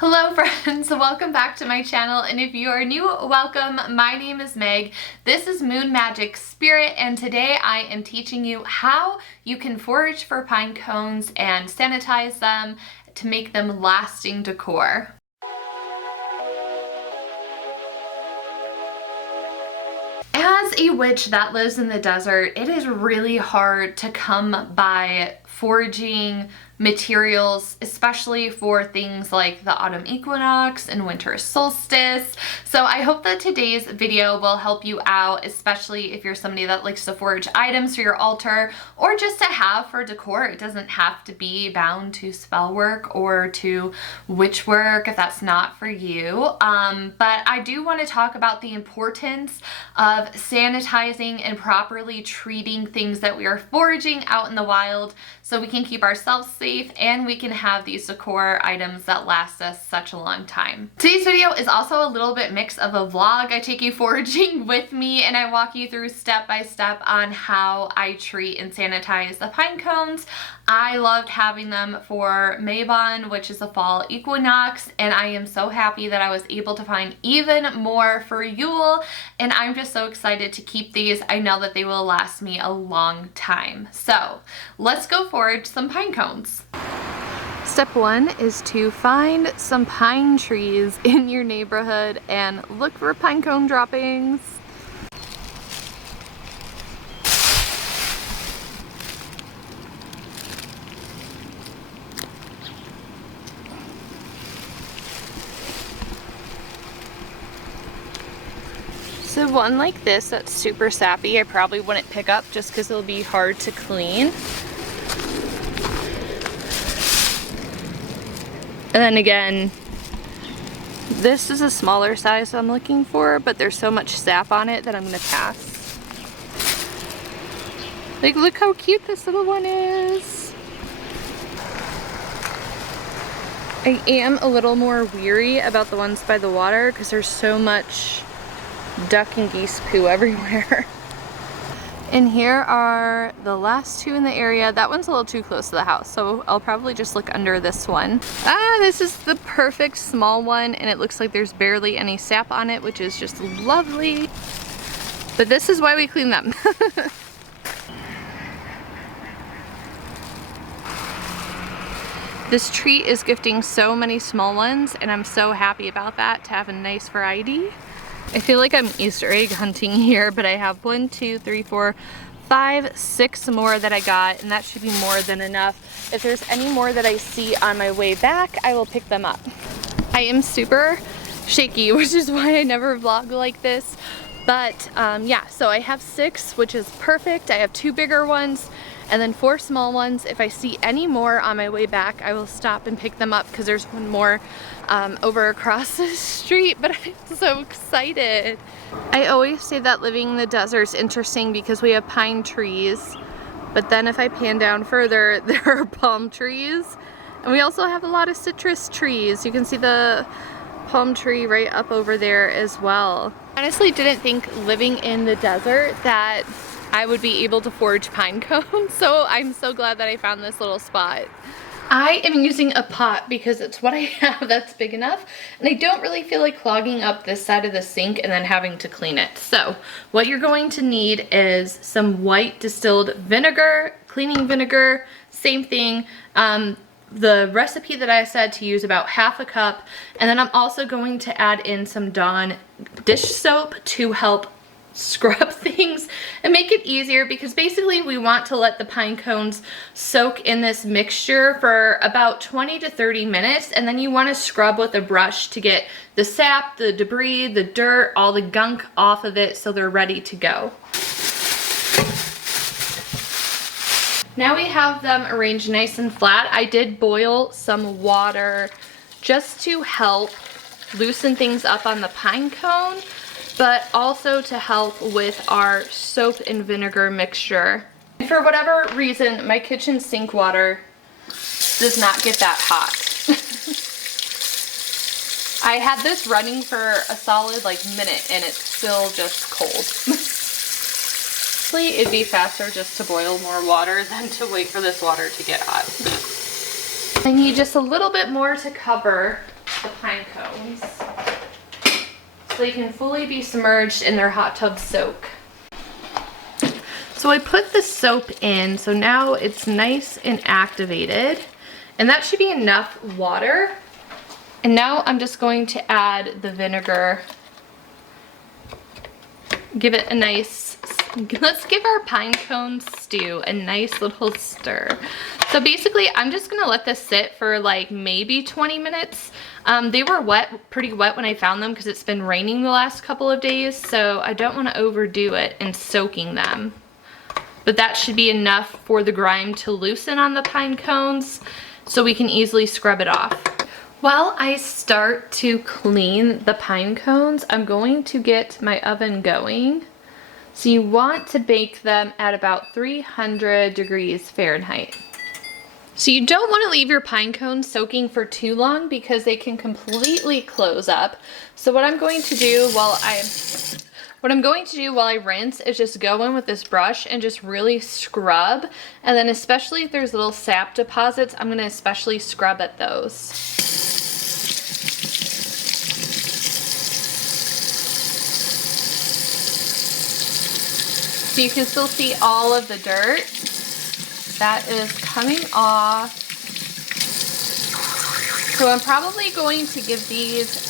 Hello friends, welcome back to my channel, and if you are new, welcome. My name is Meg. This is MoonMagickSpirit, and today I am teaching you how you can forage for pine cones and sanitize them to make them lasting decor. As a witch that lives in the desert, it is really hard to come by foraging materials, especially for things like the autumn equinox and winter solstice. So I hope that today's video will help you out, especially if you're somebody that likes to forage items for your altar or just to have for decor. It doesn't have to be bound to spell work or to witch work if that's not for you. But I do want to talk about the importance of sanitizing and properly treating things that we are foraging out in the wild so we can keep ourselves safe and we can have these decor items that last us such a long time. Today's video is also a little bit mix of a vlog. I take you foraging with me and I walk you through step by step on how I treat and sanitize the pine cones. I loved having them for Mabon, which is the fall equinox, and I am so happy that I was able to find even more for Yule, and I'm just so excited to keep these. I know that they will last me a long time. So let's go forage some pine cones. Step one is to find some pine trees in your neighborhood and look for pine cone droppings. So one like this that's super sappy, I probably wouldn't pick up just because it'll be hard to clean. And then again, this is a smaller size I'm looking for, but there's so much sap on it that I'm gonna pass. Like, look how cute this little one is. I am a little more weary about the ones by the water because there's so much duck and geese poo everywhere. And here are the last two in the area. That one's a little too close to the house, so I'll probably just look under this one. This is the perfect small one, and it looks like there's barely any sap on it, which is just lovely. But this is why we clean them. This tree is gifting so many small ones, and I'm so happy about that, to have a nice variety. I feel like I'm Easter egg hunting here, but I have 1, 2, 3, 4, 5, 6 more that I got, and that should be more than enough. If there's any more that I see on my way back, I will pick them up. I am super shaky, which is why I never vlog like this. But yeah, so I have 6, which is perfect. I have 2 bigger ones and then 4 small ones. If I see any more on my way back, I will stop and pick them up because there's one more over across the street, but I'm so excited. I always say that living in the desert is interesting because we have pine trees, but then if I pan down further, there are palm trees, and we also have a lot of citrus trees. You can see the palm tree right up over there as well. I honestly didn't think living in the desert that I would be able to forage pine cones, so I'm so glad that I found this little spot. I am using a pot because it's what I have that's big enough, and I don't really feel like clogging up this side of the sink and then having to clean it. So what you're going to need is some white distilled vinegar, cleaning vinegar, same thing. The recipe that I said to use about ½ a cup, and then I'm also going to add in some Dawn dish soap to help scrub things and make it easier, because basically we want to let the pine cones soak in this mixture for about 20 to 30 minutes, and then you want to scrub with a brush to get the sap, the debris, the dirt, all the gunk off of it so they're ready to go. Now we have them arranged nice and flat. I did boil some water just to help loosen things up on the pine cone, but also to help with our soap and vinegar mixture. For whatever reason, my kitchen sink water does not get that hot. I had this running for a solid minute and it's still just cold. Honestly, it'd be faster just to boil more water than to wait for this water to get hot. I need just a little bit more to cover the pine cones so they can fully be submerged in their hot tub soak. So I put the soap in, so now it's nice and activated, and that should be enough water. And now I'm just going to add the vinegar. Give it a nice, let's give our pine cone stew a nice little stir. So basically I'm just gonna let this sit for like maybe 20 minutes. They were wet, pretty wet when I found them because it's been raining the last couple of days, so I don't want to overdo it in soaking them. But that should be enough for the grime to loosen on the pine cones so we can easily scrub it off. While I start to clean the pine cones, I'm going to get my oven going. So you want to bake them at about 300 degrees Fahrenheit. So you don't want to leave your pine cones soaking for too long because they can completely close up. So what I'm going to do while I rinse is just go in with this brush and just really scrub. And then especially if there's little sap deposits, I'm going to especially scrub at those. So you can still see all of the dirt that is coming off. So I'm probably going to give these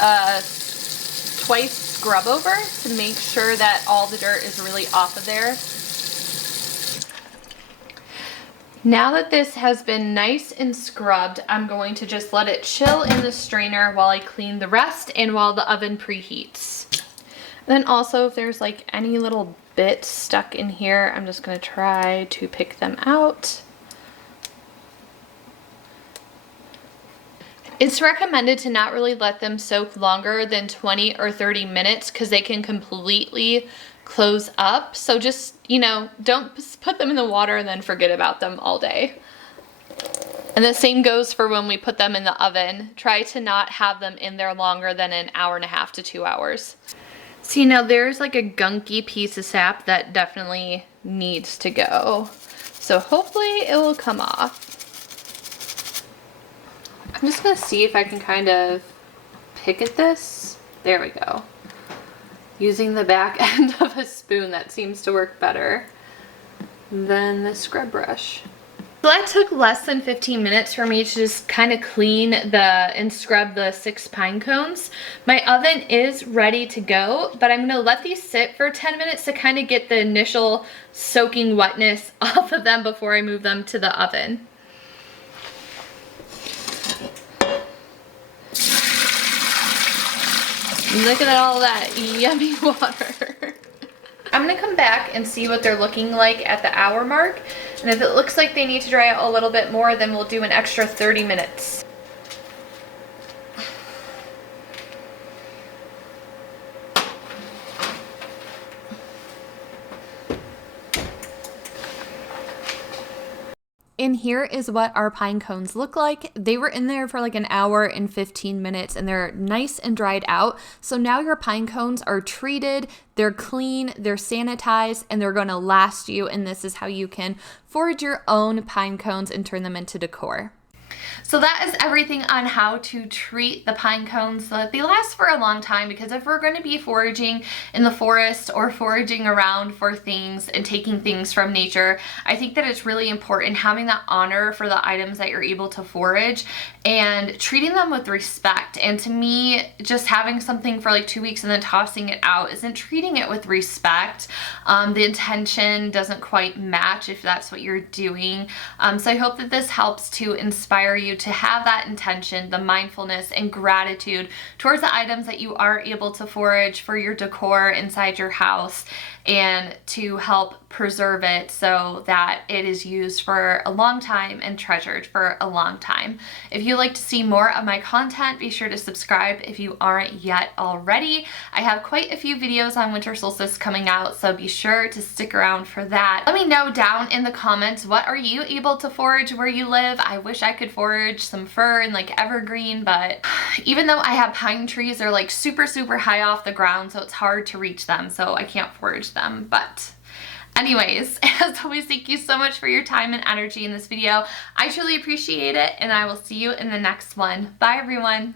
twice scrub over to make sure that all the dirt is really off of there. Now that this has been nice and scrubbed, I'm going to just let it chill in the strainer while I clean the rest and while the oven preheats. And then also if there's like any little bits stuck in here, I'm just going to try to pick them out. It's recommended to not really let them soak longer than 20 or 30 minutes because they can completely close up. So just, you know, don't put them in the water and then forget about them all day. And the same goes for when we put them in the oven. Try to not have them in there longer than an hour and a half to 2 hours. See, now there's like a gunky piece of sap that definitely needs to go. So hopefully it will come off. I'm just gonna see if I can kind of pick at this. There we go. Using the back end of a spoon, that seems to work better than the scrub brush. So that took less than 15 minutes for me to just kind of clean and scrub the 6 pine cones. My oven is ready to go, but I'm gonna let these sit for 10 minutes to kind of get the initial soaking wetness off of them before I move them to the oven. Look at all that yummy water. I'm gonna come back and see what they're looking like at the hour mark. And if it looks like they need to dry out a little bit more, then we'll do an extra 30 minutes. And here is what our pine cones look like. They were in there for like an hour and 15 minutes and they're nice and dried out. So now your pine cones are treated, they're clean, they're sanitized, and they're gonna last you. And this is how you can forage your own pine cones and turn them into decor. So that is everything on how to treat the pine cones so that they last for a long time, because if we're going to be foraging in the forest or foraging around for things and taking things from nature, I think that it's really important having that honor for the items that you're able to forage and treating them with respect. And to me, just having something for like 2 weeks and then tossing it out isn't treating it with respect. The intention doesn't quite match if that's what you're doing. So I hope that this helps to inspire you to have that intention, the mindfulness and gratitude towards the items that you are able to forage for your decor inside your house, and to help preserve it so that it is used for a long time and treasured for a long time. If you'd like to see more of my content, be sure to subscribe if you aren't yet already. I have quite a few videos on winter solstice coming out, so be sure to stick around for that. Let me know down in the comments, what are you able to forage where you live? I wish I could forage some fir and like evergreen, but even though I have pine trees, they're like super high off the ground, so it's hard to reach them, so I can't forage them. But anyways, as always, thank you so much for your time and energy in this video. I truly appreciate it, and I will see you in the next one. Bye everyone.